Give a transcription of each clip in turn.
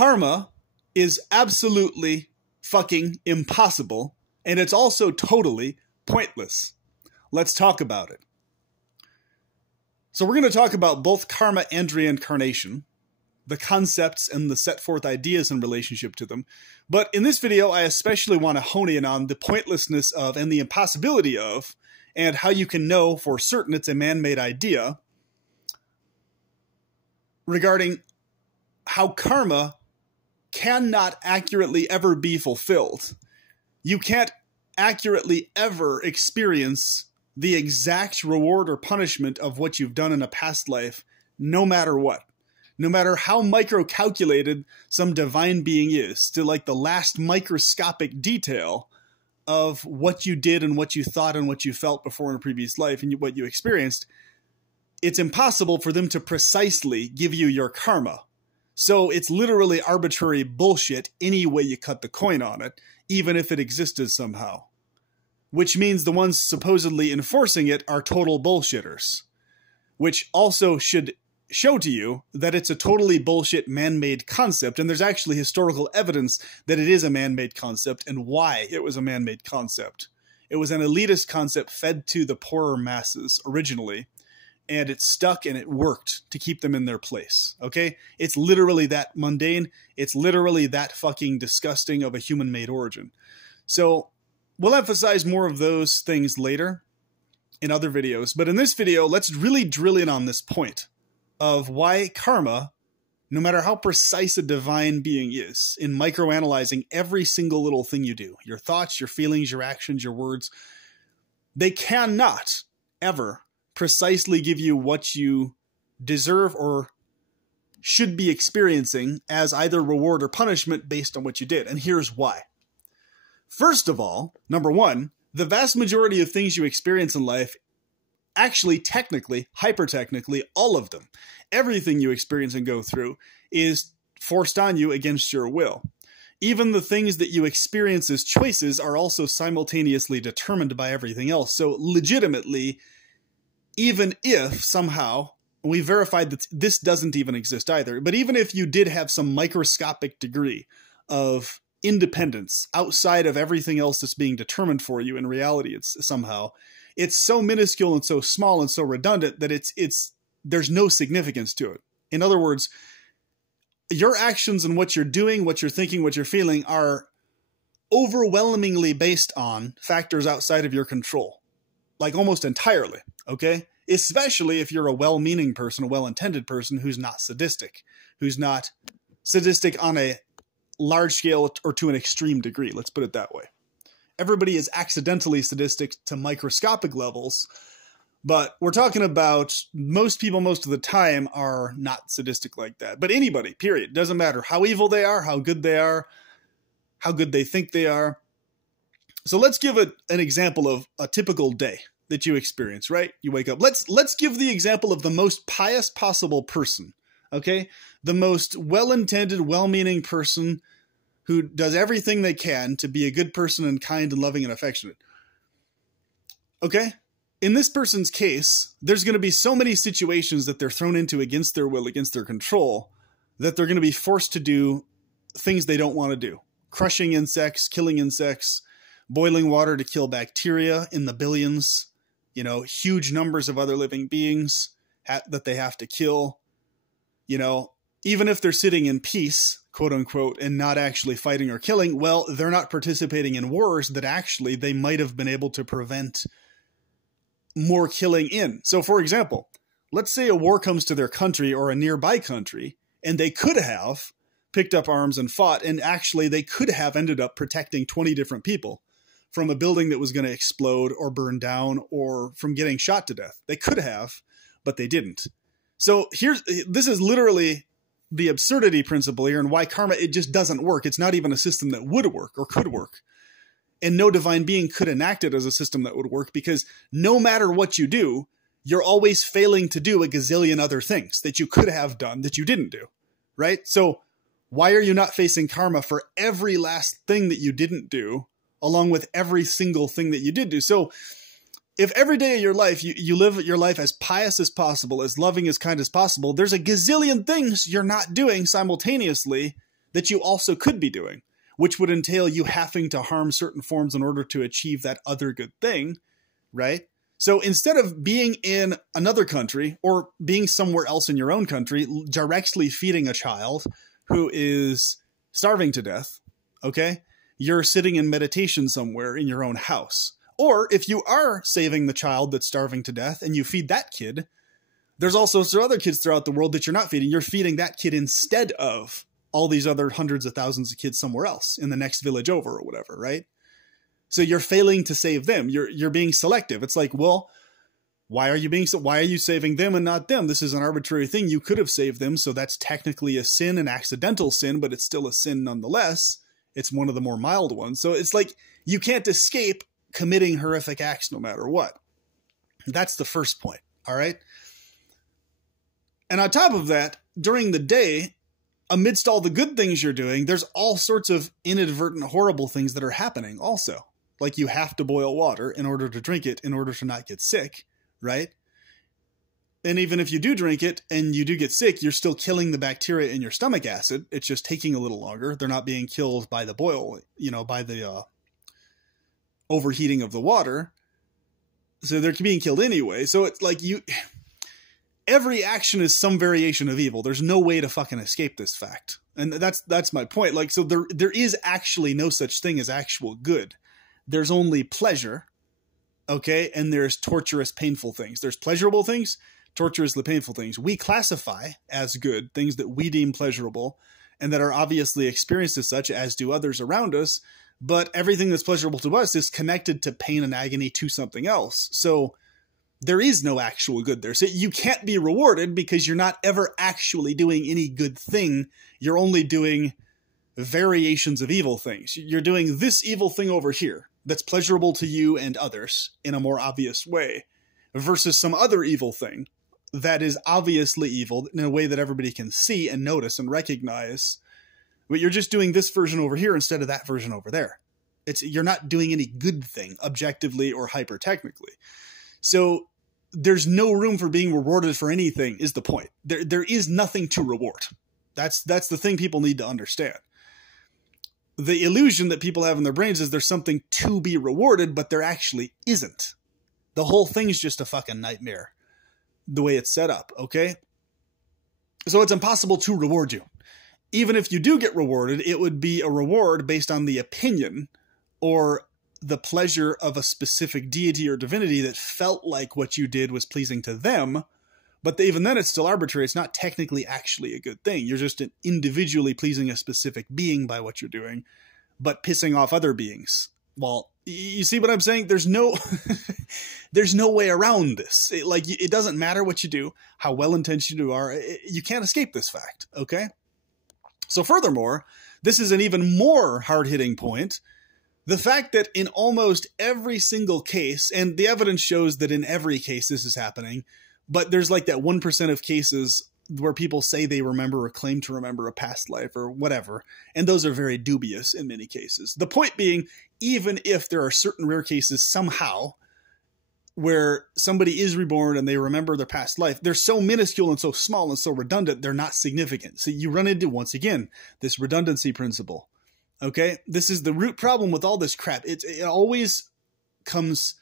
Karma is absolutely fucking impossible, and it's also totally pointless. Let's talk about it. So we're going to talk about both karma and reincarnation, the concepts and the set forth ideas in relationship to them. But in this video, I especially want to hone in on the pointlessness of and the impossibility of, and how you can know for certain it's a man-made idea, regarding how karma cannot accurately ever be fulfilled. You can't accurately ever experience the exact reward or punishment of what you've done in a past life, no matter what. No matter how micro-calculated some divine being is, to like the last microscopic detail of what you did and what you thought and what you felt before in a previous life and what you experienced, it's impossible for them to precisely give you your karma. So it's literally arbitrary bullshit any way you cut the coin on it, even if it existed somehow. Which means the ones supposedly enforcing it are total bullshitters. Which also should show to you that it's a totally bullshit man-made concept, and there's actually historical evidence that it is a man-made concept and why it was a man-made concept. It was an elitist concept fed to the poorer masses originally, and it stuck and it worked to keep them in their place, okay? It's literally that mundane. It's literally that fucking disgusting of a human-made origin. So we'll emphasize more of those things later in other videos, but in this video, let's really drill in on this point of why karma, no matter how precise a divine being is, in microanalyzing every single little thing you do, your thoughts, your feelings, your actions, your words, they cannot ever precisely give you what you deserve or should be experiencing as either reward or punishment based on what you did. And here's why. First of all, number one, the vast majority of things you experience in life, actually, technically, hyper-technically, all of them, everything you experience and go through is forced on you against your will. Even the things that you experience as choices are also simultaneously determined by everything else. So legitimately, even if somehow, we verified that this doesn't even exist either, but even if you did have some microscopic degree of independence outside of everything else that's being determined for you in reality, it's so minuscule and so small and so redundant that there's no significance to it. In other words, your actions and what you're doing, what you're thinking, what you're feeling are overwhelmingly based on factors outside of your control. Like almost entirely, okay? Especially if you're a well-meaning person, a well-intended person who's not sadistic on a large scale or to an extreme degree. Let's put it that way. Everybody is accidentally sadistic to microscopic levels, but we're talking about most people most of the time are not sadistic like that. But anybody, period. Doesn't matter how evil they are, how good they are, how good they think they are. So let's give an example of a typical day that you experience, right? You wake up. Let's give the example of the most pious possible person, okay? The most well-intended, well-meaning person who does everything they can to be a good person and kind and loving and affectionate. Okay? In this person's case, there's going to be so many situations that they're thrown into against their will, against their control, that they're going to be forced to do things they don't want to do. Crushing insects, killing insects, boiling water to kill bacteria in the billions, huge numbers of other living beings that they have to kill, even if they're sitting in peace, quote unquote, and not actually fighting or killing, well, they're not participating in wars that actually they might have been able to prevent more killing in. So for example, let's say a war comes to their country or a nearby country, and they could have picked up arms and fought, and actually they could have ended up protecting 20 different people from a building that was going to explode or burn down or from getting shot to death. They could have, but they didn't. So this is literally the absurdity principle here and why karma, it just doesn't work. It's not even a system that would work or could work. And no divine being could enact it as a system that would work, because no matter what you do, you're always failing to do a gazillion other things that you could have done that you didn't do, right? So why are you not facing karma for every last thing that you didn't do, along with every single thing that you did do? So if every day of your life, you live your life as pious as possible, as loving, as kind as possible, there's a gazillion things you're not doing simultaneously that you also could be doing, which would entail you having to harm certain forms in order to achieve that other good thing, right? So instead of being in another country or being somewhere else in your own country, directly feeding a child who is starving to death, okay, you're sitting in meditation somewhere in your own house. Or if you are saving the child that's starving to death and you feed that kid, there's also some other kids throughout the world that you're not feeding. You're feeding that kid instead of all these other hundreds of thousands of kids somewhere else in the next village over or whatever, right? So you're failing to save them. You're being selective. It's like, well, why are you saving them and not them? This is an arbitrary thing. You could have saved them, so that's technically a sin, an accidental sin, but it's still a sin nonetheless. It's one of the more mild ones. So it's like you can't escape committing horrific acts no matter what. That's the first point, all right? And on top of that, during the day, amidst all the good things you're doing, there's all sorts of inadvertent horrible things that are happening also. Like you have to boil water in order to drink it in order to not get sick, right? And even if you do drink it and you do get sick, you're still killing the bacteria in your stomach acid. It's just taking a little longer. They're not being killed by the boil, by the overheating of the water. So they're being killed anyway. So it's like every action is some variation of evil. There's no way to fucking escape this fact. And that's my point. Like, so there is actually no such thing as actual good. There's only pleasure, okay? And there's torturous, painful things. There's pleasurable things, torturously painful things. We classify as good things that we deem pleasurable and that are obviously experienced as such, as do others around us. But everything that's pleasurable to us is connected to pain and agony to something else. So there is no actual good there. So you can't be rewarded because you're not ever actually doing any good thing. You're only doing variations of evil things. You're doing this evil thing over here that's pleasurable to you and others in a more obvious way versus some other evil thing that is obviously evil in a way that everybody can see and notice and recognize. But you're just doing this version over here instead of that version over there. You're not doing any good thing objectively or hyper-technically. So there's no room for being rewarded for anything is the point. There is nothing to reward. That's the thing people need to understand. The illusion that people have in their brains is there's something to be rewarded, but there actually isn't. The whole thing's just a fucking nightmare, the way it's set up, okay? So it's impossible to reward you. Even if you do get rewarded, it would be a reward based on the opinion or the pleasure of a specific deity or divinity that felt like what you did was pleasing to them. But even then, it's still arbitrary. It's not technically actually a good thing. You're just individually pleasing a specific being by what you're doing, but pissing off other beings. Well, you see what I'm saying? There's no, there's no way around this. It doesn't matter what you do, how well-intentioned you are. You can't escape this fact, okay? So furthermore, this is an even more hard-hitting point. The fact that in almost every single case, and the evidence shows that in every case this is happening, but there's like that 1% of cases where people say they remember or claim to remember a past life or whatever, and those are very dubious in many cases. The point being, even if there are certain rare cases somehow where somebody is reborn and they remember their past life, they're so minuscule and so small and so redundant, they're not significant. So you run into, once again, this redundancy principle. Okay? This is the root problem with all this crap. It always comes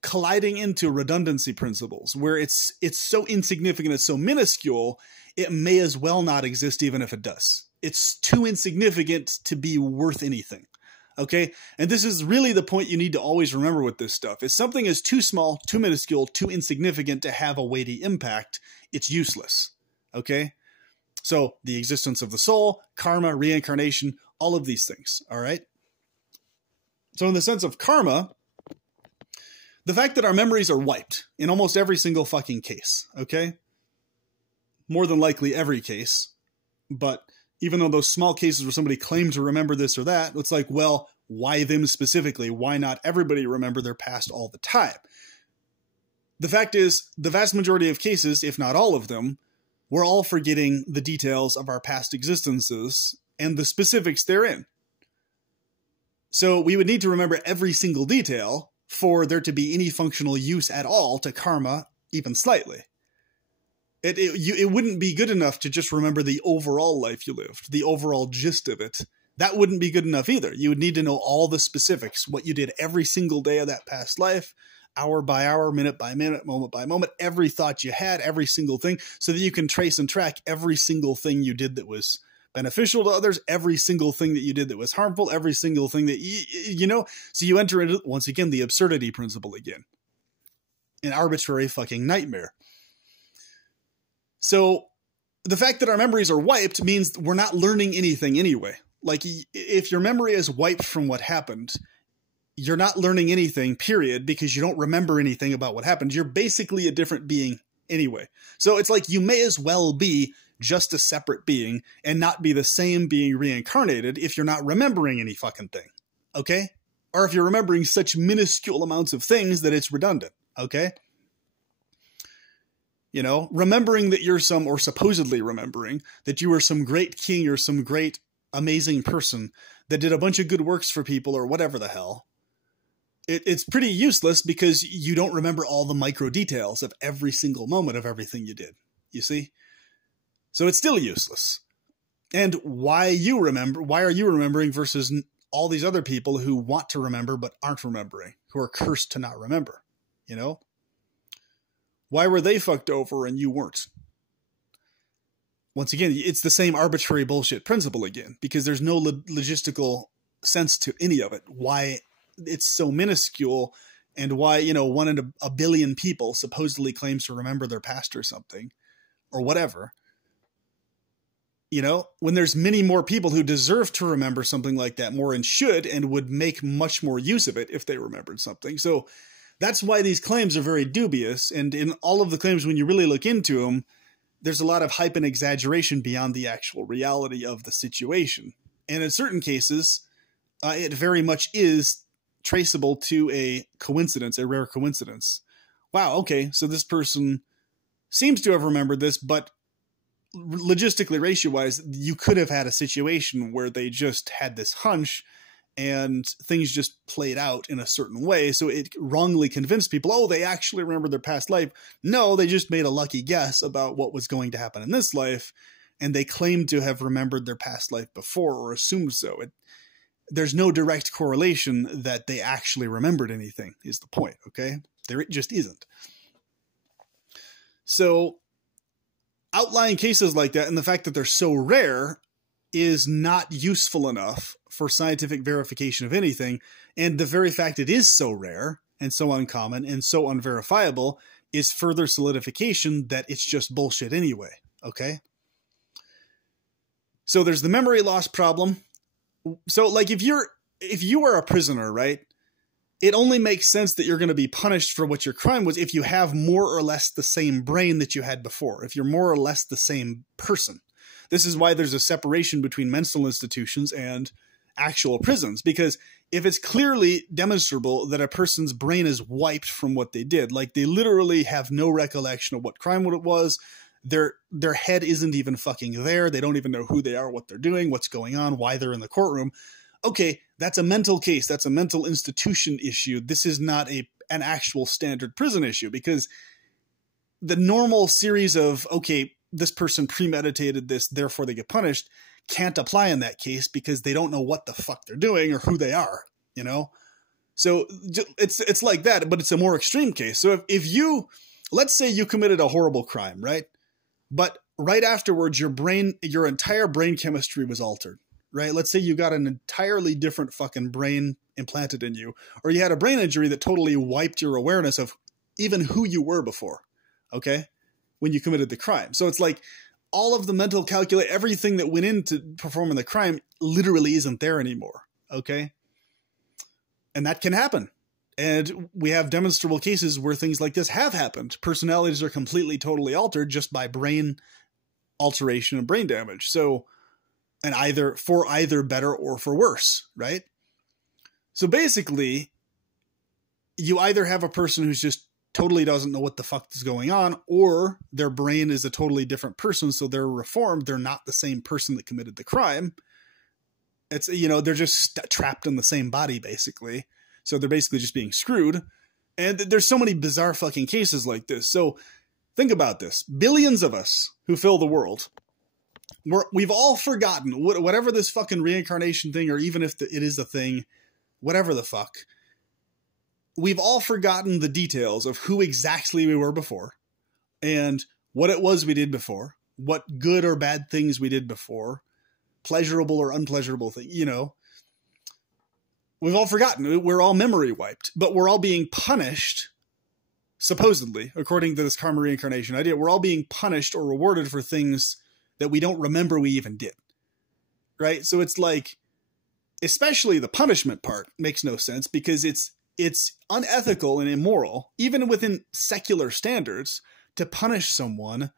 colliding into redundancy principles where it's so insignificant, it's so minuscule, it may as well not exist even if it does. It's too insignificant to be worth anything. Okay? And this is really the point you need to always remember with this stuff. If something is too small, too minuscule, too insignificant to have a weighty impact, it's useless. Okay? So the existence of the soul, karma, reincarnation, all of these things. All right? So in the sense of karma, the fact that our memories are wiped in almost every single fucking case, okay? More than likely every case. But even though those small cases where somebody claimed to remember this or that, it's like, well, why them specifically? Why not everybody remember their past all the time? The fact is, the vast majority of cases, if not all of them, we're all forgetting the details of our past existences and the specifics therein. So we would need to remember every single detail for there to be any functional use at all to karma, even slightly. It wouldn't be good enough to just remember the overall life you lived, the overall gist of it. That wouldn't be good enough either. You would need to know all the specifics, what you did every single day of that past life, hour by hour, minute by minute, moment by moment, every thought you had, every single thing, so that you can trace and track every single thing you did that was beneficial to others, every single thing that you did that was harmful, every single thing that you know. So you enter into, once again, the absurdity principle again. An arbitrary fucking nightmare. So the fact that our memories are wiped means we're not learning anything anyway. Like, if your memory is wiped from what happened, you're not learning anything, period, because you don't remember anything about what happened. You're basically a different being anyway. So it's like you may as well be just a separate being and not be the same being reincarnated if you're not remembering any fucking thing. Okay? Or if you're remembering such minuscule amounts of things that it's redundant. Okay? You know, remembering that you're some, or supposedly remembering that you were some great king or some great amazing person that did a bunch of good works for people or whatever the hell. It's pretty useless because you don't remember all the micro details of every single moment of everything you did. You see? So it's still useless. And why are you remembering versus all these other people who want to remember but aren't remembering, who are cursed to not remember, you know? Why were they fucked over and you weren't? Once again, it's the same arbitrary bullshit principle again, because there's no logistical sense to any of it. Why it's so minuscule, and why, you know, 1 in a billion people supposedly claims to remember their past or something, or whatever. You know, when there's many more people who deserve to remember something like that more and should, and would make much more use of it if they remembered something. So that's why these claims are very dubious. And in all of the claims, when you really look into them, there's a lot of hype and exaggeration beyond the actual reality of the situation. And in certain cases, it very much is traceable to a coincidence, a rare coincidence. Wow, okay, so this person seems to have remembered this, but logistically, ratio-wise, you could have had a situation where they just had this hunch and things just played out in a certain way. So it wrongly convinced people, oh, they actually remember their past life. No, they just made a lucky guess about what was going to happen in this life. And they claimed to have remembered their past life before, or assumed so. There's no direct correlation that they actually remembered anything, is the point. Okay. There just isn't. So outlying cases like that, and the fact that they're so rare, is not useful enough for scientific verification of anything. And the very fact it is so rare and so uncommon and so unverifiable is further solidification that it's just bullshit anyway. Okay. So there's the memory loss problem. So like if you are a prisoner, right, it only makes sense that you're going to be punished for what your crime was if you have more or less the same brain that you had before, if you're more or less the same person. This is why there's a separation between mental institutions and actual prisons, because if it's clearly demonstrable that a person's brain is wiped from what they did, like they literally have no recollection of what crime it was, their head isn't even fucking there, they don't even know who they are, what they're doing, what's going on, why they're in the courtroom. Okay, that's a mental case, that's a mental institution issue. This is not an actual standard prison issue, because the normal series of, okay, this person premeditated this, therefore they get punished, can't apply in that case because they don't know what the fuck they're doing or who they are, you know? So it's like that, but it's a more extreme case. So if you, let's say you committed a horrible crime, right? But right afterwards, your entire brain chemistry was altered, right? Let's say you got an entirely different fucking brain implanted in you, or you had a brain injury that totally wiped your awareness of even who you were before, okay? When you committed the crime. So it's like all of the mental calculate, everything that went into performing the crime literally isn't there anymore. Okay. And that can happen. And we have demonstrable cases where things like this have happened. Personalities are completely, totally altered just by brain alteration and brain damage. So, and either better or for worse, right? So basically, you either have a person who's just totally doesn't know what the fuck is going on, or their brain is a totally different person, so they're reformed. They're not the same person that committed the crime. It's, you know, they're just trapped in the same body, basically. So they're basically just being screwed. And there's so many bizarre fucking cases like this. So Think about this. Billions of us who fill the world, we've all forgotten, whatever this fucking reincarnation thing, or even if it is a thing, whatever the fuck, we've all forgotten the details of who exactly we were before and what it was we did before, what good or bad things we did before, pleasurable or unpleasurable things, you know. We've all forgotten. We're all memory wiped, but we're all being punished, supposedly, according to this karma reincarnation idea. We're all being punished or rewarded for things that we don't remember we even did, right? So it's like, especially the punishment part makes no sense because it's unethical and immoral, even within secular standards, to punish someone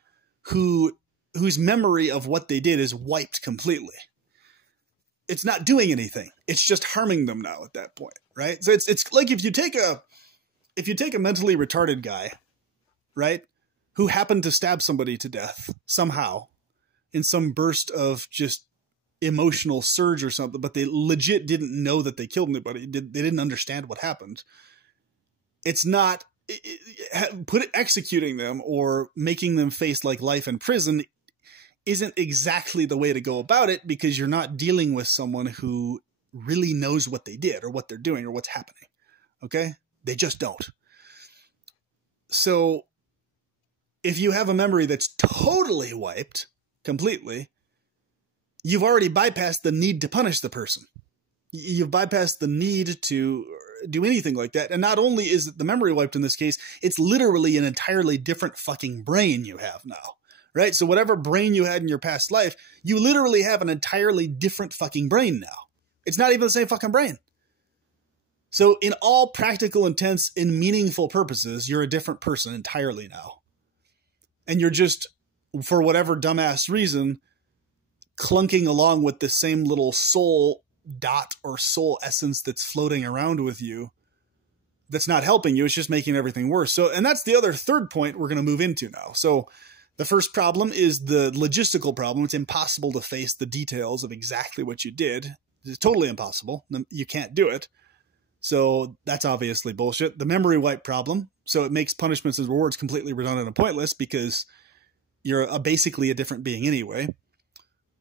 whose memory of what they did is wiped completely. It's not doing anything. It's just harming them now at that point, right? So it's like if you take a mentally retarded guy, right, who happened to stab somebody to death somehow in some burst of just emotional surge or something, but they legit didn't know that they killed anybody. They didn't understand what happened. It's not executing them or making them face like life in prison isn't exactly the way to go about it, because you're not dealing with someone who really knows what they did or what they're doing or what's happening. Okay? They just don't. So if you have a memory that's totally wiped completely, you've already bypassed the need to punish the person. You've bypassed the need to do anything like that. And not only is the memory wiped in this case, it's literally an entirely different fucking brain you have now, right? So whatever brain you had in your past life, you literally have an entirely different fucking brain now. It's not even the same fucking brain. So in all practical intents and meaningful purposes, you're a different person entirely now. And you're just, for whatever dumbass reason, clunking along with the same little soul dot or soul essence that's floating around with you that's not helping you. It's just making everything worse. So, and that's the other third point we're going to move into now. So the first problem is the logistical problem. It's impossible to face the details of exactly what you did. It's totally impossible. You can't do it. So that's obviously bullshit. The memory wipe problem. So it makes punishments and rewards completely redundant and pointless because you're basically a different being anyway.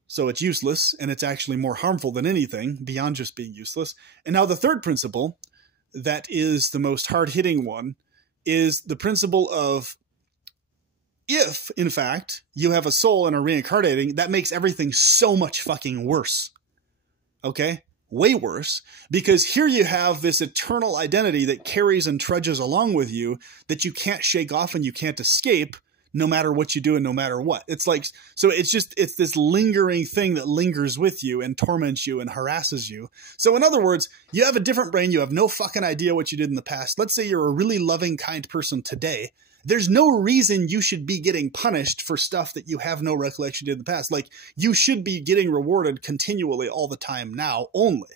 So it's useless, and it's actually more harmful than anything beyond just being useless. And now the third principle, that is the most hard-hitting one, is the principle of if, in fact, you have a soul and are reincarnating, that makes everything so much fucking worse. Okay? Way worse. Because here you have this eternal identity that carries and trudges along with you that you can't shake off and you can't escape, no matter what you do and no matter what. It's like, so it's this lingering thing that lingers with you and torments you and harasses you. So in other words, you have a different brain. You have no fucking idea what you did in the past. Let's say you're a really loving, kind person today. There's no reason you should be getting punished for stuff that you have no recollection did in the past. Like, you should be getting rewarded continually all the time now only,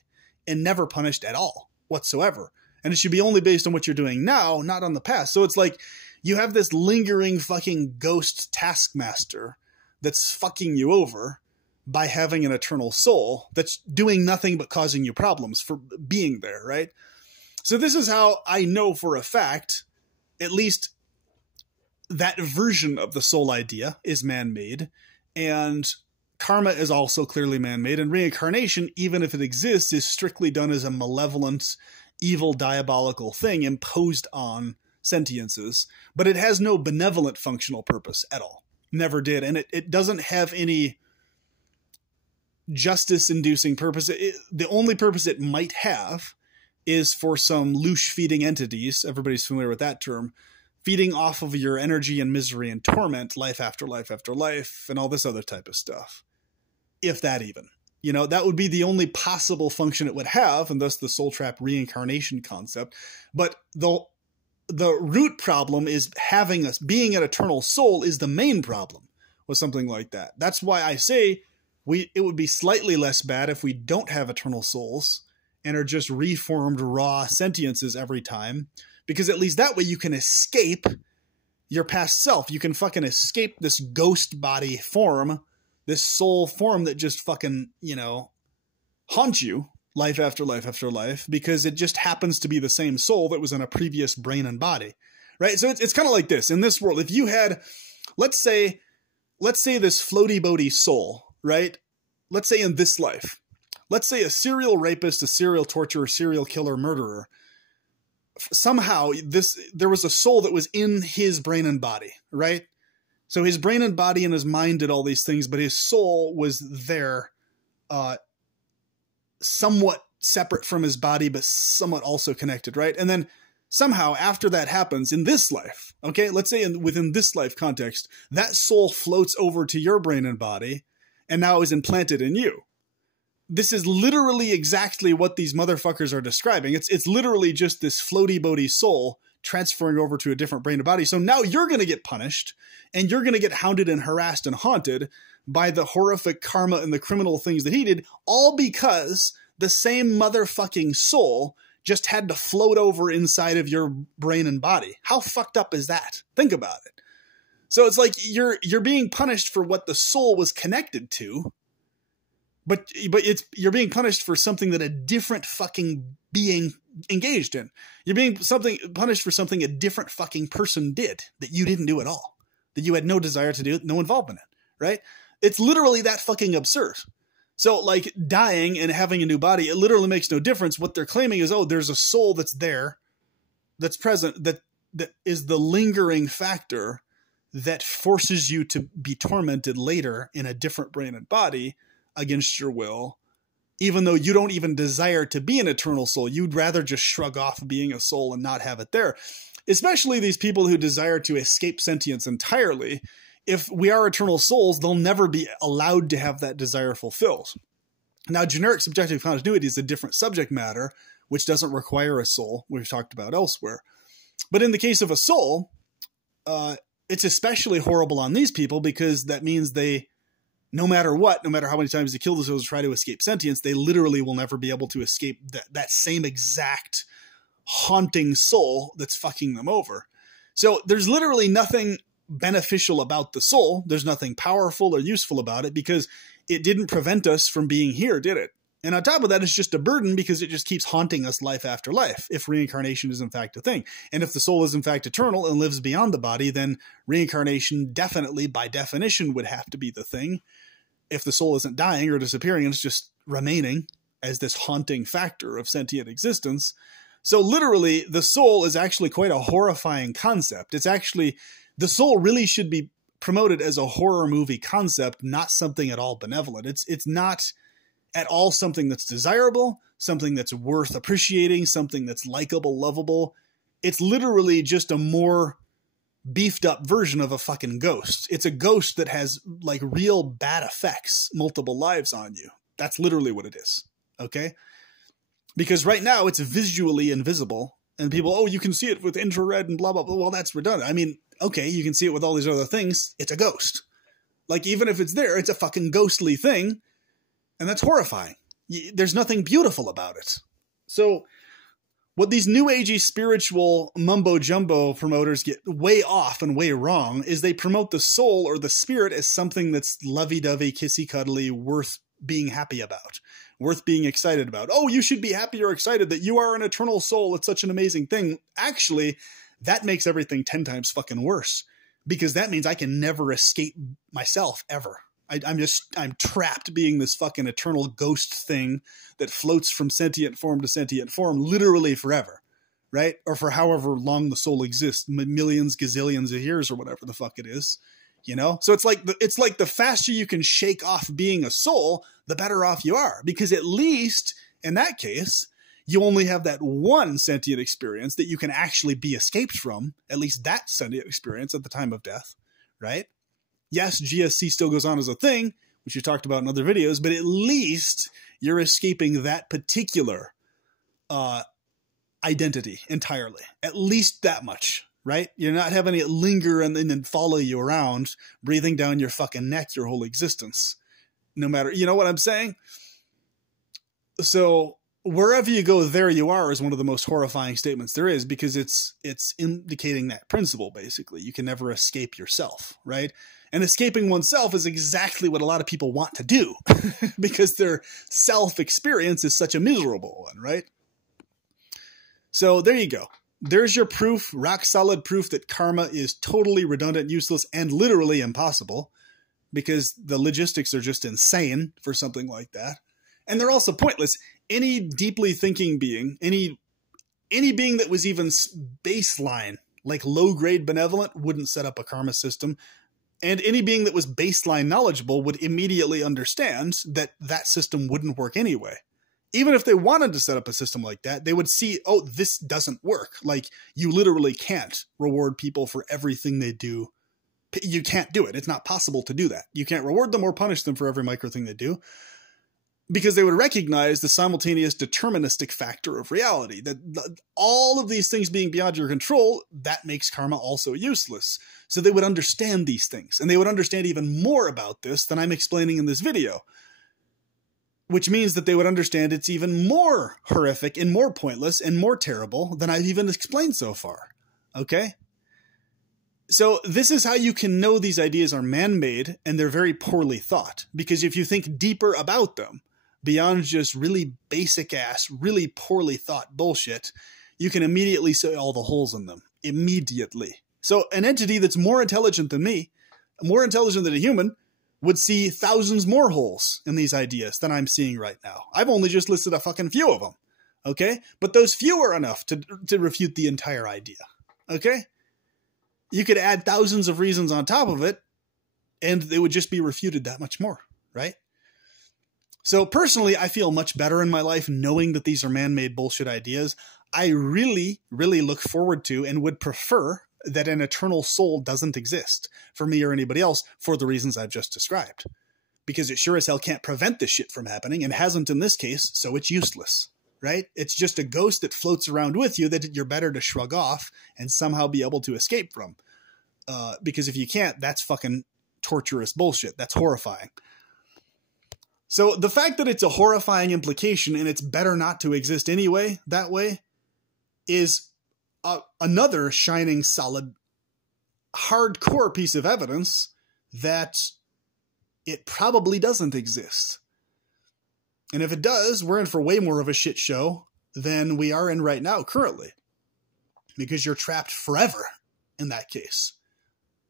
and never punished at all whatsoever. And it should be only based on what you're doing now, not on the past. So it's like, you have this lingering fucking ghost taskmaster that's fucking you over by having an eternal soul that's doing nothing but causing you problems for being there, right? So this is how I know for a fact, at least that version of the soul idea is man-made, and karma is also clearly man-made, and reincarnation, even if it exists, is strictly done as a malevolent, evil, diabolical thing imposed on sentiences, but it has no benevolent functional purpose at all. Never did. And it doesn't have any justice-inducing purpose. The only purpose it might have is for some louche feeding entities, everybody's familiar with that term, feeding off of your energy and misery and torment, life after life after life, and all this other type of stuff. If that even. You know, that would be the only possible function it would have, and thus the soul trap reincarnation concept. But the root problem is being an eternal soul is the main problem with something like that. That's why I say it would be slightly less bad if we don't have eternal souls and are just reformed raw sentiences every time, because at least that way you can escape your past self. You can fucking escape this ghost body form, this soul form that just fucking, haunts you life after life after life, because it just happens to be the same soul that was in a previous brain and body, right? So it's kind of like this. In this world, if you had, let's say this floaty boaty soul, right? Let's say in this life, let's say a serial rapist, a serial torturer, serial killer, murderer. Somehow there was a soul that was in his brain and body, right? So his brain and body and his mind did all these things, but his soul was there, somewhat separate from his body, but somewhat also connected, right? And then somehow after that happens in this life, okay, let's say within this life context, that soul floats over to your brain and body and now is implanted in you. This is literally exactly what these motherfuckers are describing. It's literally just this floaty boaty soul transferring over to a different brain and body. So now you're going to get punished and you're going to get hounded and harassed and haunted by the horrific karma and the criminal things that he did, all because the same motherfucking soul just had to float over inside of your brain and body. How fucked up is that? Think about it. So it's like you're being punished for what the soul was connected to, but you're being punished for something that a different fucking being engaged in. You're being punished for something a different fucking person did that you didn't do at all, that you had no desire to do, no involvement in, right? It's literally that fucking absurd. So like dying and having a new body, it literally makes no difference. What they're claiming is, oh, there's a soul that's there, that's present, that is the lingering factor that forces you to be tormented later in a different brain and body against your will, even though you don't even desire to be an eternal soul. You'd rather just shrug off being a soul and not have it there. Especially these people who desire to escape sentience entirely. If we are eternal souls, they'll never be allowed to have that desire fulfilled. Now, generic subjective continuity is a different subject matter, which doesn't require a soul, we've talked about elsewhere. But in the case of a soul, it's especially horrible on these people because that means they, no matter what, no matter how many times they kill themselves to try to escape sentience, they literally will never be able to escape that same exact haunting soul that's fucking them over. So there's literally nothing beneficial about the soul. There's nothing powerful or useful about it because it didn't prevent us from being here, did it? And on top of that, it's just a burden because it just keeps haunting us life after life, if reincarnation is in fact a thing. And if the soul is in fact eternal and lives beyond the body, then reincarnation definitely, by definition, would have to be the thing. If the soul isn't dying or disappearing and it's just remaining as this haunting factor of sentient existence. So literally, the soul is actually quite a horrifying concept. It's actually, the soul really should be promoted as a horror movie concept, not something at all benevolent. It's not at all something that's desirable, something that's worth appreciating, something that's likable, lovable. It's literally just a more beefed up version of a fucking ghost. It's a ghost that has like real bad effects, multiple lives on you. That's literally what it is. Okay? Because right now it's visually invisible and people, oh, you can see it with infrared and blah, blah, blah. Well, that's redundant. I mean, okay, you can see it with all these other things. It's a ghost. Like, even if it's there, it's a fucking ghostly thing. And that's horrifying. There's nothing beautiful about it. So what these new agey spiritual mumbo jumbo promoters get way off and way wrong is they promote the soul or the spirit as something that's lovey-dovey, kissy-cuddly, worth being happy about, worth being excited about. Oh, you should be happy or excited that you are an eternal soul. It's such an amazing thing. Actually, that makes everything 10 times fucking worse because that means I can never escape myself ever. I'm trapped being this fucking eternal ghost thing that floats from sentient form to sentient form literally forever, right? Or for however long the soul exists, millions, gazillions of years or whatever the fuck it is, you know? So it's like the faster you can shake off being a soul, the better off you are, because at least in that case, you only have that one sentient experience that you can actually be escaped from, at least that sentient experience at the time of death, right? Yes, GSC still goes on as a thing, which you talked about in other videos, but at least you're escaping that particular identity entirely. At least that much, right? You're not having it linger and then follow you around, breathing down your fucking neck your whole existence. No matter, you know what I'm saying? So wherever you go, there you are is one of the most horrifying statements there is because it's indicating that principle, basically. You can never escape yourself, right? And escaping oneself is exactly what a lot of people want to do because their self-experience is such a miserable one, right? So there you go. there's your proof, rock solid proof that karma is totally redundant, useless, and literally impossible, because the logistics are just insane for something like that. And they're also pointless. Any deeply thinking being, any being that was even baseline, like low-grade benevolent, wouldn't set up a karma system. And any being that was baseline knowledgeable would immediately understand that that system wouldn't work anyway. Even if they wanted to set up a system like that, they would see, oh, this doesn't work. Like, you literally can't reward people for everything they do. You can't do it. It's not possible to do that. You can't reward them or punish them for every micro thing they do, because they would recognize the simultaneous deterministic factor of reality, that all of these things being beyond your control, that makes karma also useless. So they would understand these things, and they would understand even more about this than I'm explaining in this video, which means that they would understand it's even more horrific and more pointless and more terrible than I've even explained so far. Okay? So this is how you can know these ideas are man-made and they're very poorly thought. Because if you think deeper about them, beyond just really basic-ass, really poorly thought bullshit, you can immediately see all the holes in them. Immediately. So an entity that's more intelligent than me, more intelligent than a human, would see thousands more holes in these ideas than I'm seeing right now. I've only just listed a fucking few of them. Okay? But those few are enough to refute the entire idea. Okay? You could add thousands of reasons on top of it, and they would just be refuted that much more, right? So personally, I feel much better in my life knowing that these are man-made bullshit ideas. I really, really look forward to and would prefer that an eternal soul doesn't exist for me or anybody else for the reasons I've just described. Because it sure as hell can't prevent this shit from happening, and hasn't in this case, so it's useless, right? It's just a ghost that floats around with you that you're better to shrug off and somehow be able to escape from. Because if you can't, that's fucking torturous bullshit. That's horrifying. So the fact that it's a horrifying implication and it's better not to exist anyway, that way, is another shining, solid, hardcore piece of evidence that it probably doesn't exist. And if it does, we're in for way more of a shit show than we are in right now currently. Because you're trapped forever in that case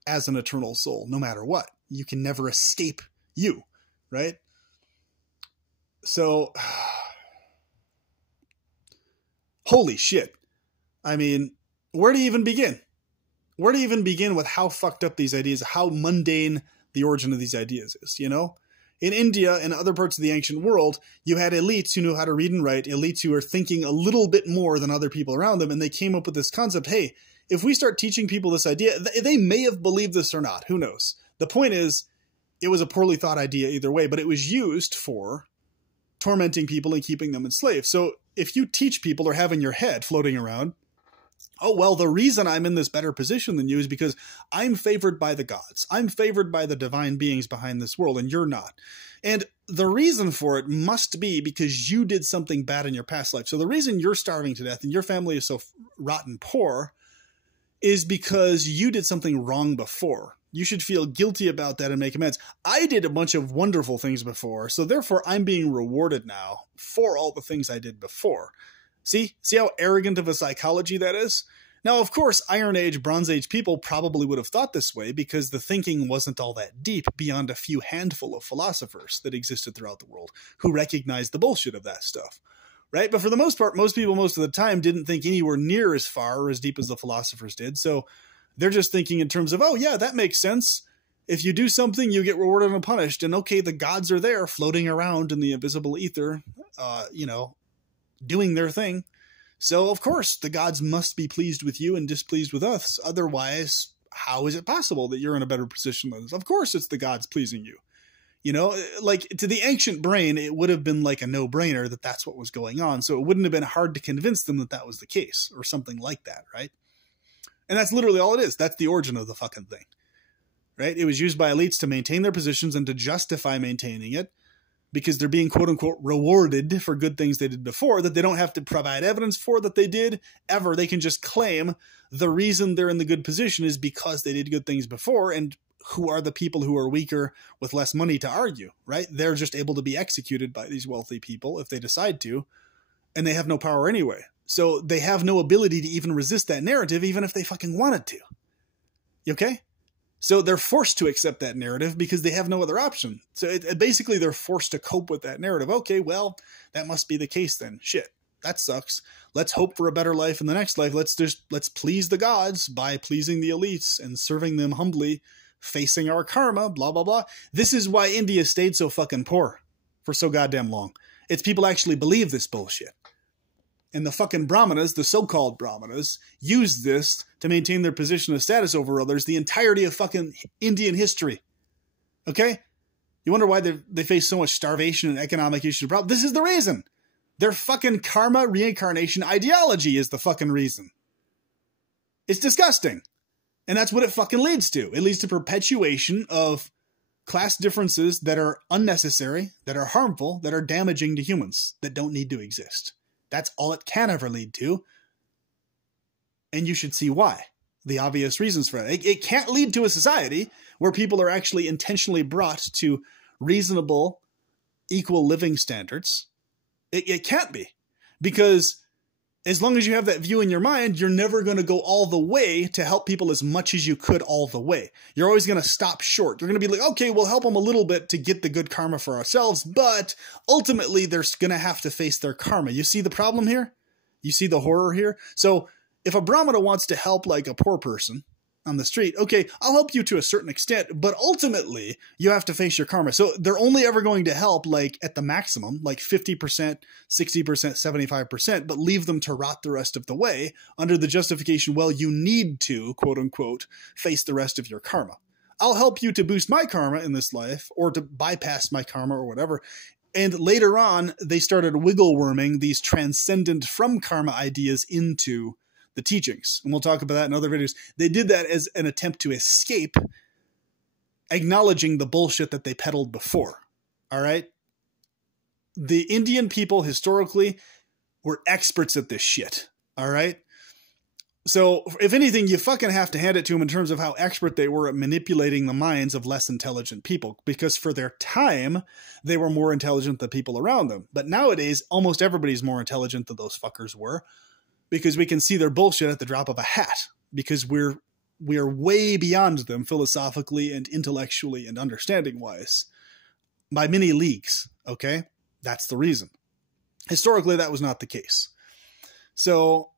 as an eternal soul, no matter what. You can never escape you, right? So, holy shit. I mean, where do you even begin? Where do you even begin with how fucked up these ideas, how mundane the origin of these ideas is, you know? In India and other parts of the ancient world, you had elites who knew how to read and write, elites who were thinking a little bit more than other people around them, and they came up with this concept, hey, if we start teaching people this idea, they may have believed this or not, who knows? The point is, it was a poorly thought idea either way, but it was used for tormenting people and keeping them enslaved. So if you teach people or have in your head floating around, oh, well, the reason I'm in this better position than you is because I'm favored by the gods. I'm favored by the divine beings behind this world, and you're not. And the reason for it must be because you did something bad in your past life. So the reason you're starving to death and your family is so rotten poor is because you did something wrong before. You should feel guilty about that and make amends. I did a bunch of wonderful things before, so therefore I'm being rewarded now for all the things I did before. See how arrogant of a psychology that is? Now, of course, Iron Age, Bronze Age people probably would have thought this way because the thinking wasn't all that deep beyond a few handful of philosophers that existed throughout the world who recognized the bullshit of that stuff, right? But for the most part, most people most of the time didn't think anywhere near as far or as deep as the philosophers did. So they're just thinking in terms of, oh yeah, that makes sense. If you do something, you get rewarded and punished. And okay, the gods are there floating around in the invisible ether, doing their thing. So, of course, the gods must be pleased with you and displeased with us. Otherwise, how is it possible that you're in a better position than us? Of course, it's the gods pleasing you. You know, like to the ancient brain, it would have been like a no-brainer that that's what was going on. So it wouldn't have been hard to convince them that that was the case or something like that, right? And that's literally all it is. That's the origin of the fucking thing, right? It was used by elites to maintain their positions and to justify maintaining it, because they're being quote-unquote rewarded for good things they did before that they don't have to provide evidence for that they did ever. They can just claim the reason they're in the good position is because they did good things before, and who are the people who are weaker with less money to argue, right? They're just able to be executed by these wealthy people if they decide to, and they have no power anyway. So they have no ability to even resist that narrative, even if they fucking wanted to. Okay? So they're forced to accept that narrative because they have no other option. So basically they're forced to cope with that narrative. Okay, well, that must be the case then. Shit, that sucks. Let's hope for a better life in the next life. Let's please the gods by pleasing the elites and serving them humbly, facing our karma, blah, blah, blah. This is why India stayed so fucking poor for so goddamn long. It's people actually believe this bullshit. And the fucking Brahmanas, the so-called Brahmanas, used this to maintain their position of status over others the entirety of fucking Indian history. Okay? You wonder why they face so much starvation and economic issues. This is the reason. Their fucking karma reincarnation ideology is the fucking reason. It's disgusting. And that's what it fucking leads to. It leads to perpetuation of class differences that are unnecessary, that are harmful, that are damaging to humans, that don't need to exist. That's all it can ever lead to. And you should see why. The obvious reasons for that. It can't lead to a society where people are actually intentionally brought to reasonable, equal living standards. It can't be. Because as long as you have that view in your mind, you're never going to go all the way to help people as much as you could all the way. You're always going to stop short. You're going to be like, okay, we'll help them a little bit to get the good karma for ourselves, but ultimately they're going to have to face their karma. You see the problem here? You see the horror here? So if a Brahmana wants to help like a poor person on the street, okay, I'll help you to a certain extent, but ultimately you have to face your karma. So they're only ever going to help like at the maximum, like 50%, 60%, 75%, but leave them to rot the rest of the way under the justification, well, you need to, quote unquote, face the rest of your karma. I'll help you to boost my karma in this life or to bypass my karma or whatever. And later on, they started wiggle worming these transcendent from karma ideas into the teachings. And we'll talk about that in other videos. They did that as an attempt to escape acknowledging the bullshit that they peddled before. All right. The Indian people historically were experts at this shit. All right. So if anything, you fucking have to hand it to them in terms of how expert they were at manipulating the minds of less intelligent people, because for their time, they were more intelligent than people around them. But nowadays, almost everybody's more intelligent than those fuckers were, because we can see their bullshit at the drop of a hat, because we're way beyond them philosophically and intellectually and understanding wise by many leagues. Okay. That's the reason. Historically, that was not the case. So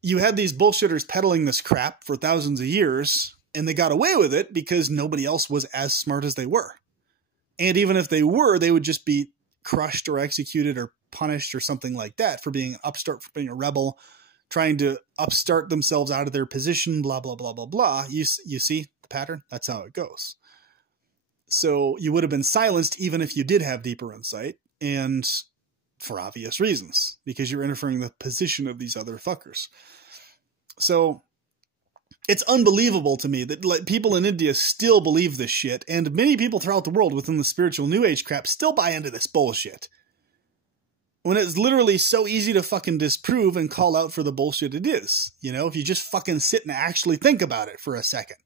you had these bullshitters peddling this crap for thousands of years, and they got away with it because nobody else was as smart as they were. And even if they were, they would just be crushed or executed or punished or something like that for being upstart, for being a rebel, trying to upstart themselves out of their position, blah, blah, blah, blah, blah. You see the pattern? That's how it goes. So you would have been silenced even if you did have deeper insight, and for obvious reasons, because you're interfering with the position of these other fuckers. So it's unbelievable to me that like, people in India still believe this shit, and many people throughout the world within the spiritual New Age crap still buy into this bullshit, when it's literally so easy to fucking disprove and call out for the bullshit it is. You know, if you just fucking sit and actually think about it for a second,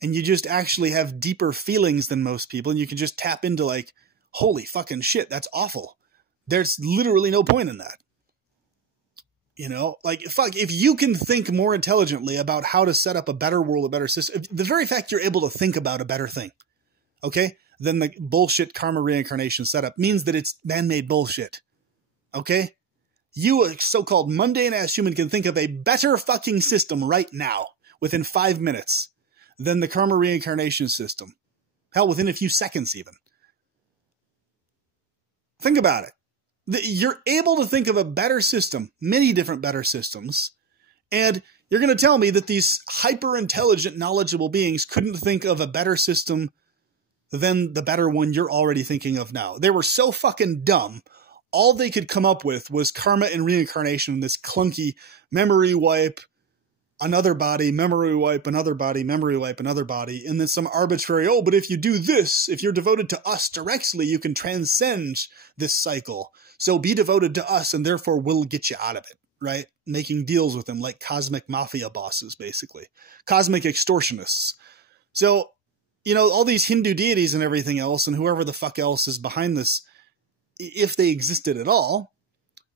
and you just actually have deeper feelings than most people, and you can just tap into like, holy fucking shit, that's awful. There's literally no point in that. You know, like, fuck, if you can think more intelligently about how to set up a better world, a better system, the very fact you're able to think about a better thing, okay, than the bullshit karma reincarnation setup means that it's man-made bullshit. Okay? You, a so-called mundane-ass human, can think of a better fucking system right now, within 5 minutes, than the karma reincarnation system. Hell, within a few seconds even. Think about it. You're able to think of a better system, many different better systems, and you're going to tell me that these hyper-intelligent, knowledgeable beings couldn't think of a better system than the better one you're already thinking of now. They were so fucking dumb, all they could come up with was karma and reincarnation, this clunky memory wipe, another body, memory wipe, another body, memory wipe, another body, and then some arbitrary, oh, but if you do this, if you're devoted to us directly, you can transcend this cycle. So be devoted to us, and therefore we'll get you out of it, right? Making deals with them like cosmic mafia bosses, basically. Cosmic extortionists. So, you know, all these Hindu deities and everything else, and whoever the fuck else is behind this, if they existed at all,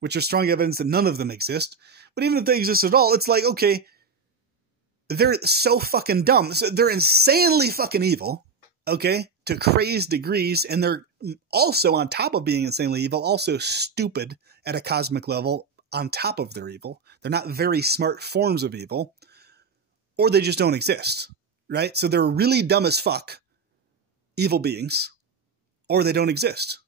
which are strong evidence that none of them exist. But even if they exist at all, it's like, okay, they're so fucking dumb. So they're insanely fucking evil, okay, to crazed degrees. And they're also, on top of being insanely evil, also stupid at a cosmic level on top of their evil. They're not very smart forms of evil, or they just don't exist, right? So they're really dumb as fuck evil beings, or they don't exist.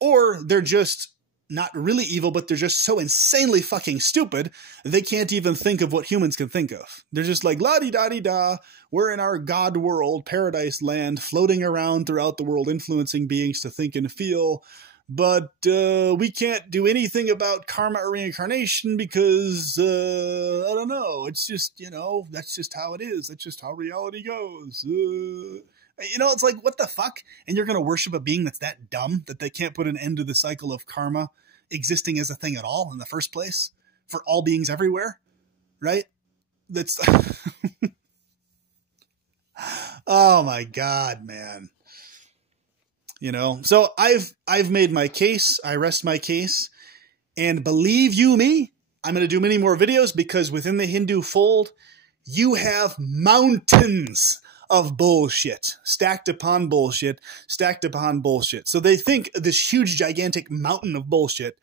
Or they're just not really evil, but they're just so insanely fucking stupid, they can't even think of what humans can think of. They're just like, la-di-da-di-da, we're in our God world, paradise land, floating around throughout the world, influencing beings to think and feel, but we can't do anything about karma or reincarnation because, I don't know, it's just, you know, that's just how it is. That's just how reality goes. You know, it's like, what the fuck? And you're going to worship a being that's that dumb that they can't put an end to the cycle of karma existing as a thing at all in the first place for all beings everywhere, right? That's, oh my God, man. You know, so I've made my case. I rest my case, and believe you me, I'm going to do many more videos because within the Hindu fold, you have mountains of bullshit, stacked upon bullshit, stacked upon bullshit. So they think this huge, gigantic mountain of bullshit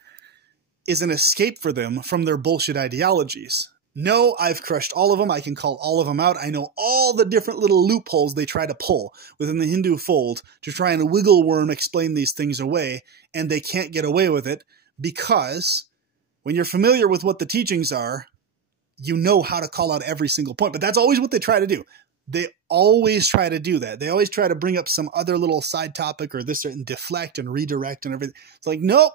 is an escape for them from their bullshit ideologies. No, I've crushed all of them. I can call all of them out. I know all the different little loopholes they try to pull within the Hindu fold to try and wiggle worm explain these things away, and they can't get away with it because when you're familiar with what the teachings are, you know how to call out every single point. But that's always what they try to do. They always try to do that. They always try to bring up some other little side topic or this and deflect and redirect and everything. It's like, nope,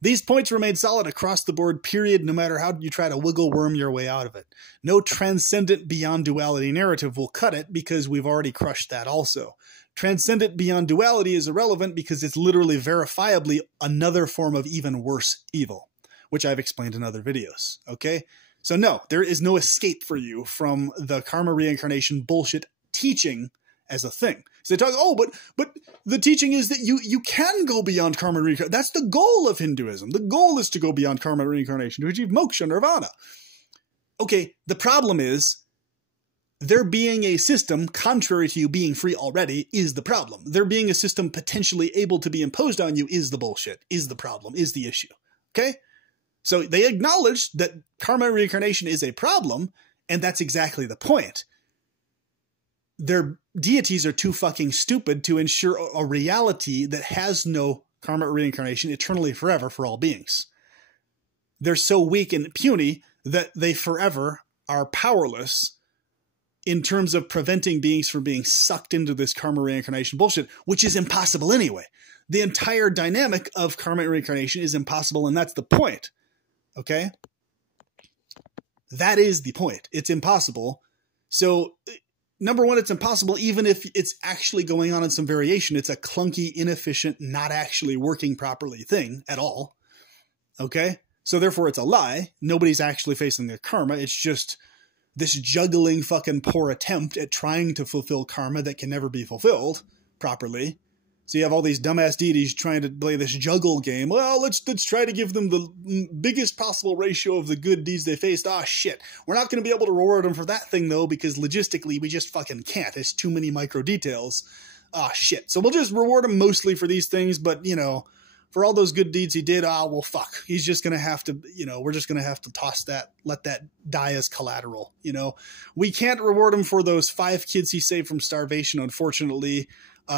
These points remain solid across the board, period, no matter how you try to wiggle worm your way out of it. No transcendent beyond duality narrative will cut it because we've already crushed that also. Transcendent beyond duality is irrelevant because it's literally verifiably another form of even worse evil, which I've explained in other videos, okay? So no, there is no escape for you from the karma reincarnation bullshit teaching as a thing. So they talk, oh, but the teaching is that you can go beyond karma reincarnation. That's the goal of Hinduism. The goal is to go beyond karma reincarnation to achieve moksha, nirvana. Okay, the problem is there being a system contrary to you being free already is the problem. There being a system potentially able to be imposed on you is the bullshit, is the problem, is the issue. Okay? So they acknowledge that karma reincarnation is a problem, and that's exactly the point. Their deities are too fucking stupid to ensure a reality that has no karma reincarnation eternally forever for all beings. They're so weak and puny that they forever are powerless in terms of preventing beings from being sucked into this karma reincarnation bullshit, which is impossible anyway. The entire dynamic of karma reincarnation is impossible, and that's the point. Okay? That is the point. It's impossible. So, number one, it's impossible even if it's actually going on in some variation. It's a clunky, inefficient, not actually working properly thing at all. Okay? So therefore it's a lie. Nobody's actually facing their karma. It's just this juggling fucking poor attempt at trying to fulfill karma that can never be fulfilled properly. So you have all these dumbass deities trying to play this juggle game. Well, let's try to give them the biggest possible ratio of the good deeds they faced. Ah, shit. We're not going to be able to reward them for that thing, though, because logistically we just fucking can't. It's too many micro details. Ah, shit. So we'll just reward him mostly for these things, but, you know, for all those good deeds he did, well, fuck. He's just going to have to, you know, we're just going to have to toss that, let that die as collateral, you know. We can't reward him for those 5 kids he saved from starvation, unfortunately.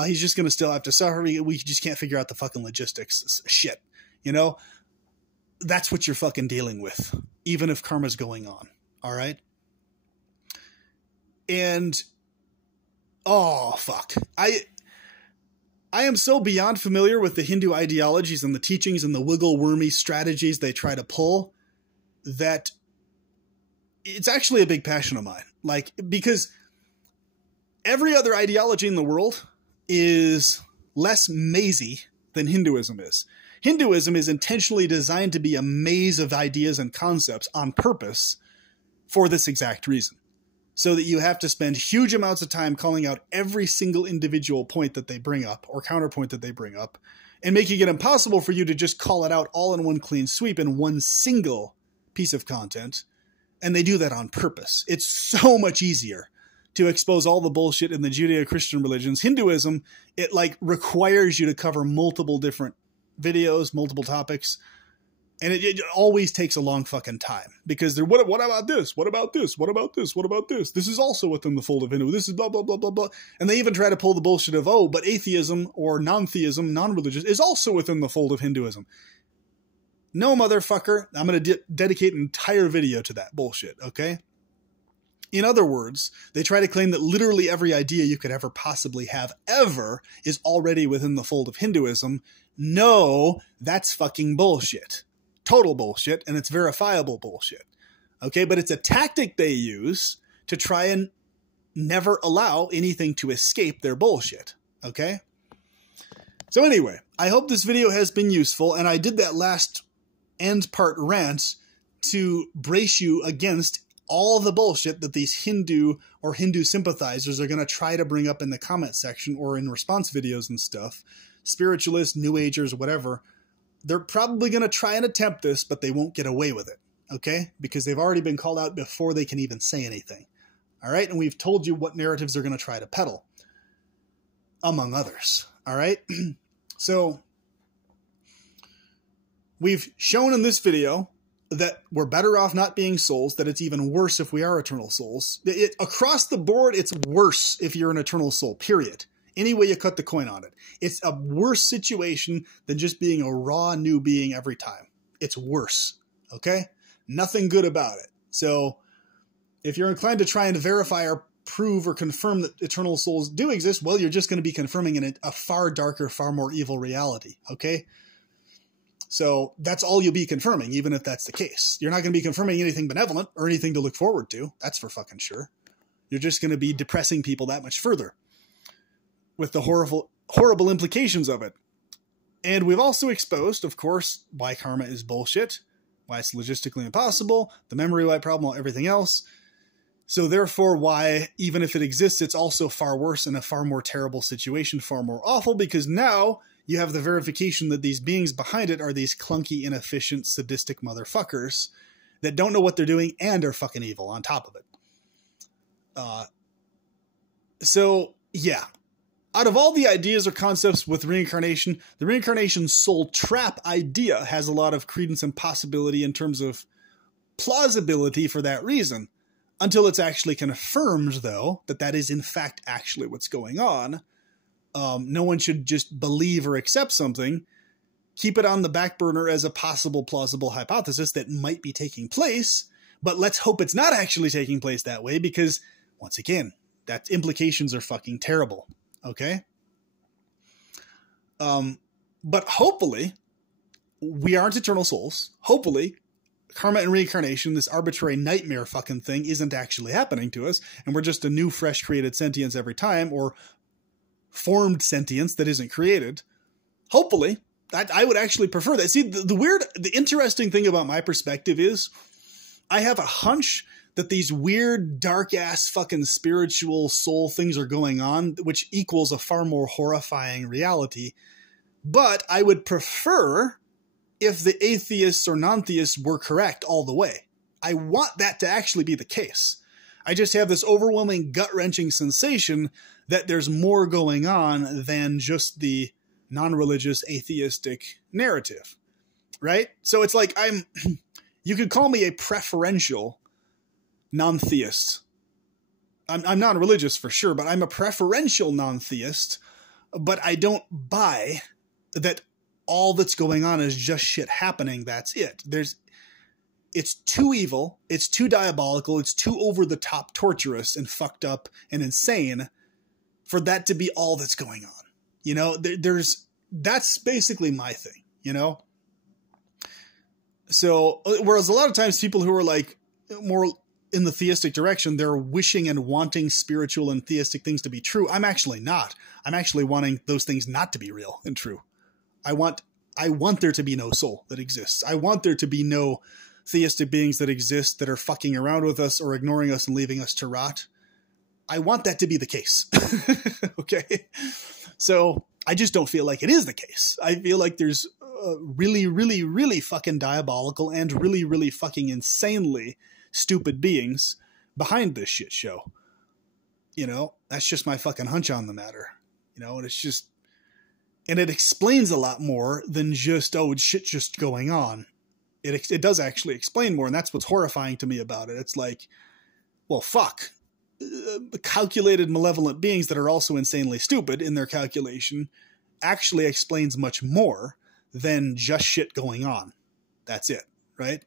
He's just going to still have to suffer. We just can't figure out the fucking logistics. Shit. You know? That's what you're fucking dealing with, even if karma's going on. All right? And, oh, fuck. I am so beyond familiar with the Hindu ideologies and the teachings and the wiggle-wormy strategies they try to pull that it's actually a big passion of mine. Like, because every other ideology in the world is less mazy than Hinduism is. Hinduism is intentionally designed to be a maze of ideas and concepts on purpose for this exact reason. So that you have to spend huge amounts of time calling out every single individual point that they bring up or counterpoint that they bring up and making it impossible for you to just call it out all in one clean sweep in one single piece of content. And they do that on purpose. It's so much easier to expose all the bullshit in the Judeo-Christian religions. Hinduism, it like requires you to cover multiple different videos, multiple topics. And it always takes a long fucking time because they're, what about this? What about this? What about this? What about this? This is also within the fold of Hindu. This is blah, blah, blah, blah, blah. And they even try to pull the bullshit of, oh, but atheism or non-theism, non-religious is also within the fold of Hinduism. No, motherfucker. I'm going to dedicate an entire video to that bullshit, okay? In other words, they try to claim that literally every idea you could ever possibly have ever is already within the fold of Hinduism. No, that's fucking bullshit. Total bullshit, and it's verifiable bullshit. Okay, but it's a tactic they use to try and never allow anything to escape their bullshit. Okay? So anyway, I hope this video has been useful, and I did that last end part rant to brace you against all the bullshit that these Hindu or Hindu sympathizers are going to try to bring up in the comment section or in response videos and stuff. Spiritualists, New Agers, whatever. They're probably going to try and attempt this, but they won't get away with it, okay? Because they've already been called out before they can even say anything, all right? And we've told you what narratives they're going to try to peddle, among others, all right? So we've shown in this video that we're better off not being souls, that it's even worse if we are eternal souls. Across the board, it's worse if you're an eternal soul, period. Any way you cut the coin on it. It's a worse situation than just being a raw new being every time. It's worse. Okay? Nothing good about it. So if you're inclined to try and verify or prove or confirm that eternal souls do exist, well, you're just going to be confirming in a far darker, far more evil reality. Okay? So that's all you'll be confirming, even if that's the case. You're not going to be confirming anything benevolent or anything to look forward to. That's for fucking sure. You're just going to be depressing people that much further, with the horrible implications of it. And we've also exposed, of course, why karma is bullshit, why it's logistically impossible, the memory wipe problem, everything else. So therefore, why, even if it exists, it's also far worse and a far more terrible situation, far more awful, because now you have the verification that these beings behind it are these clunky, inefficient, sadistic motherfuckers that don't know what they're doing and are fucking evil on top of it. So, yeah. Out of all the ideas or concepts with reincarnation, the reincarnation soul trap idea has a lot of credence and possibility in terms of plausibility for that reason. Until it's actually confirmed, though, that that is in fact actually what's going on. No one should just believe or accept something. Keep it on the back burner as a possible plausible hypothesis that might be taking place. But let's hope it's not actually taking place that way because, once again, that implications are fucking terrible. Okay? But hopefully, we aren't eternal souls. Hopefully, karma and reincarnation, this arbitrary nightmare fucking thing, isn't actually happening to us, and we're just a new, fresh created sentience every time, or formed sentience that isn't created. Hopefully. I would actually prefer that. See, the interesting thing about my perspective is I have a hunch that these weird, dark-ass fucking spiritual soul things are going on, which equals a far more horrifying reality. But I would prefer if the atheists or non-theists were correct all the way. I want that to actually be the case. I just have this overwhelming, gut-wrenching sensation that there's more going on than just the non-religious, atheistic narrative. Right? So it's like you could call me a preferential non-theist. I'm non-religious for sure, but I'm a preferential non-theist, but I don't buy that all that's going on is just shit happening. That's it. It's too evil. It's too diabolical. It's too over-the-top torturous and fucked up and insane for that to be all that's going on. You know, that's basically my thing, you know? So, whereas a lot of times people who are like more in the theistic direction, they're wishing and wanting spiritual and theistic things to be true. I'm actually not. I'm actually wanting those things not to be real and true. I want there to be no soul that exists. I want there to be no theistic beings that exist that are fucking around with us or ignoring us and leaving us to rot. I want that to be the case. Okay? So I just don't feel like it is the case. I feel like there's really, really, really fucking diabolical and really, really fucking insanely stupid beings behind this shit show. You know, that's just my fucking hunch on the matter. You know, and it's just, and it explains a lot more than just, oh, shit's just going on. It does actually explain more, and that's what's horrifying to me about it. It's like, well, fuck. Calculated malevolent beings that are also insanely stupid in their calculation actually explains much more than just shit going on. That's it, right?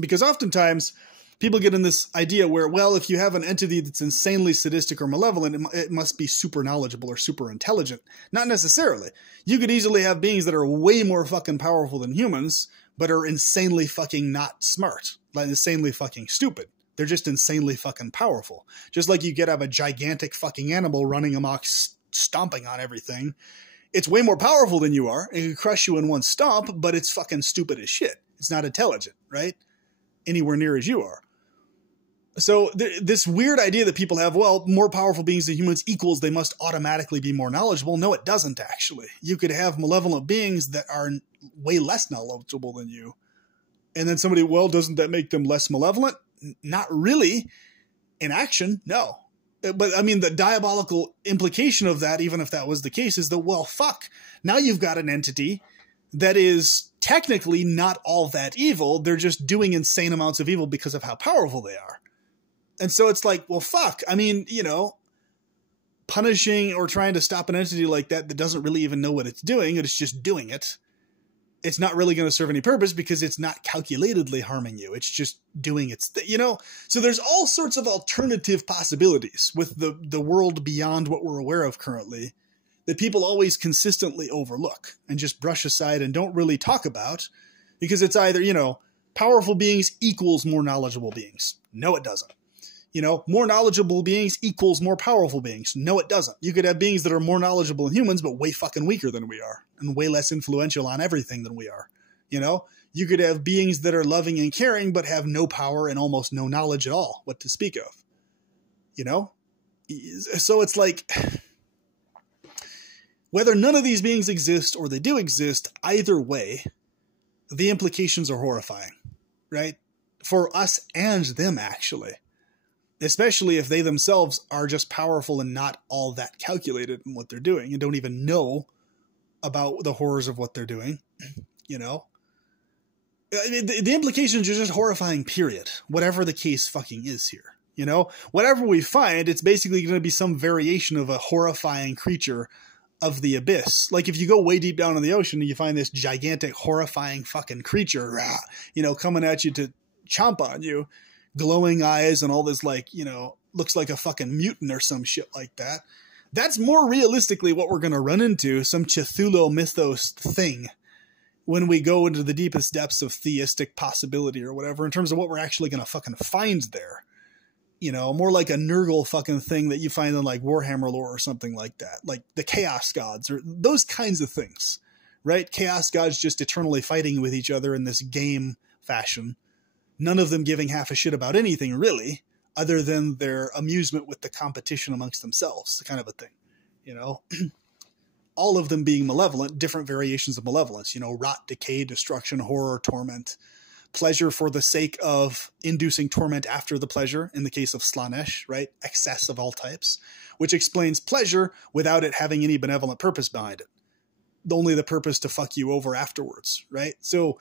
Because oftentimes people get in this idea where, well, if you have an entity that's insanely sadistic or malevolent, it must be super knowledgeable or super intelligent. Not necessarily. You could easily have beings that are way more fucking powerful than humans, but are insanely fucking not smart, like insanely fucking stupid. They're just insanely fucking powerful. Just like you could have a gigantic fucking animal running amok, stomping on everything. It's way more powerful than you are. It can crush you in one stomp, but it's fucking stupid as shit. It's not intelligent, right? Anywhere near as you are. So this weird idea that people have, well, more powerful beings than humans equals they must automatically be more knowledgeable. No, it doesn't actually. You could have malevolent beings that are way less knowledgeable than you. And then somebody, well, doesn't that make them less malevolent? Not really. In action, no. But I mean, the diabolical implication of that, even if that was the case, is that, well, fuck. Now you've got an entity that is technically not all that evil. They're just doing insane amounts of evil because of how powerful they are. And so it's like, well, fuck. I mean, you know, punishing or trying to stop an entity like that doesn't really even know what it's doing, and it's just doing it. It's not really going to serve any purpose because it's not calculatedly harming you. It's just doing its you know? So there's all sorts of alternative possibilities with the world beyond what we're aware of currently that people always consistently overlook and just brush aside and don't really talk about because it's either, you know, powerful beings equals more knowledgeable beings. No, it doesn't. You know, more knowledgeable beings equals more powerful beings. No, it doesn't. You could have beings that are more knowledgeable than humans, but way fucking weaker than we are and way less influential on everything than we are. You know, you could have beings that are loving and caring, but have no power and almost no knowledge at all, what to speak of. You know, so it's like whether none of these beings exist or they do exist, either way, the implications are horrifying, right? For us and them, actually. Especially if they themselves are just powerful and not all that calculated in what they're doing and don't even know about the horrors of what they're doing, you know? The implications are just horrifying, period. Whatever the case fucking is here, you know? Whatever we find, it's basically going to be some variation of a horrifying creature of the abyss. Like if you go way deep down in the ocean and you find this gigantic, horrifying fucking creature, you know, coming at you to chomp on you, glowing eyes and all this, like, you know, looks like a fucking mutant or some shit like that. That's more realistically what we're going to run into, some Cthulhu mythos thing when we go into the deepest depths of theistic possibility or whatever, in terms of what we're actually going to fucking find there. You know, more like a Nurgle fucking thing that you find in like Warhammer lore or something like that. Like the Chaos Gods or those kinds of things, right? Chaos Gods just eternally fighting with each other in this game fashion. None of them giving half a shit about anything, really, other than their amusement with the competition amongst themselves, kind of a thing, you know? All of them being malevolent, different variations of malevolence, you know, rot, decay, destruction, horror, torment, pleasure for the sake of inducing torment after the pleasure, in the case of Slaanesh, right? Excess of all types, which explains pleasure without it having any benevolent purpose behind it. Only the purpose to fuck you over afterwards, right? So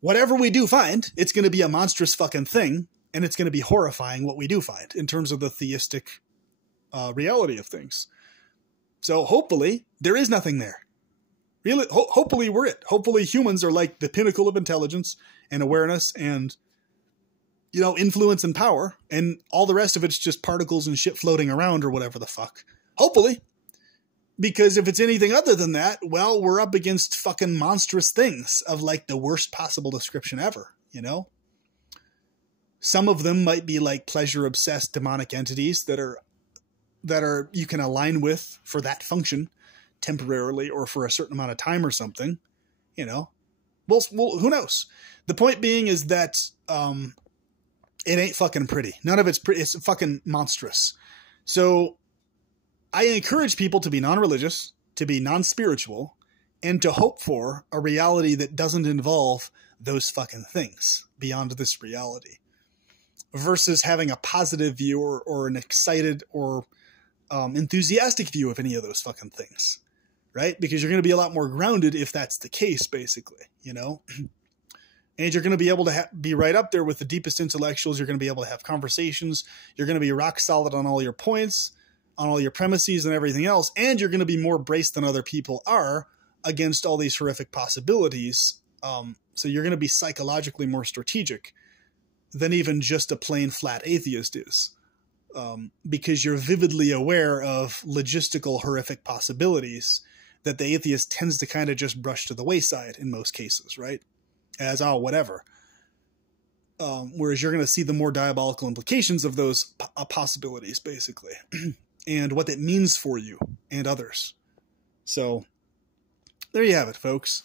whatever we do find, it's going to be a monstrous fucking thing, and it's going to be horrifying what we do find in terms of the theistic reality of things. So hopefully there is nothing there. Really, hopefully we're it. Hopefully humans are like the pinnacle of intelligence and awareness and, you know, influence and power, and all the rest of it's just particles and shit floating around or whatever the fuck. Hopefully. Because if it's anything other than that, well, we're up against fucking monstrous things of like the worst possible description ever, you know? Some of them might be like pleasure-obsessed demonic entities that are you can align with for that function temporarily or for a certain amount of time or something, you know? Well, who knows? The point being is that it ain't fucking pretty. None of it's pretty. It's fucking monstrous. So I encourage people to be non-religious, to be non-spiritual, and to hope for a reality that doesn't involve those fucking things beyond this reality, versus having a positive view or an excited or enthusiastic view of any of those fucking things, right? Because you're going to be a lot more grounded if that's the case, basically, you know? And you're going to be able to be right up there with the deepest intellectuals. You're going to be able to have conversations. You're going to be rock solid on all your points, on all your premises and everything else. And you're going to be more braced than other people are against all these horrific possibilities. So you're going to be psychologically more strategic than even just a plain flat atheist is. Because you're vividly aware of logistical horrific possibilities that the atheist tends to kind of just brush to the wayside in most cases, right? As, oh, whatever. Whereas you're going to see the more diabolical implications of those possibilities, basically, and what it means for you and others. So there you have it, folks.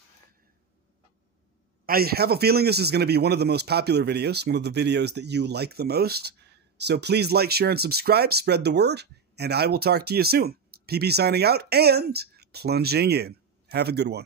I have a feeling this is going to be one of the most popular videos, one of the videos that you like the most. So please like, share, and subscribe, spread the word, and I will talk to you soon. PP signing out and plunging in. Have a good one.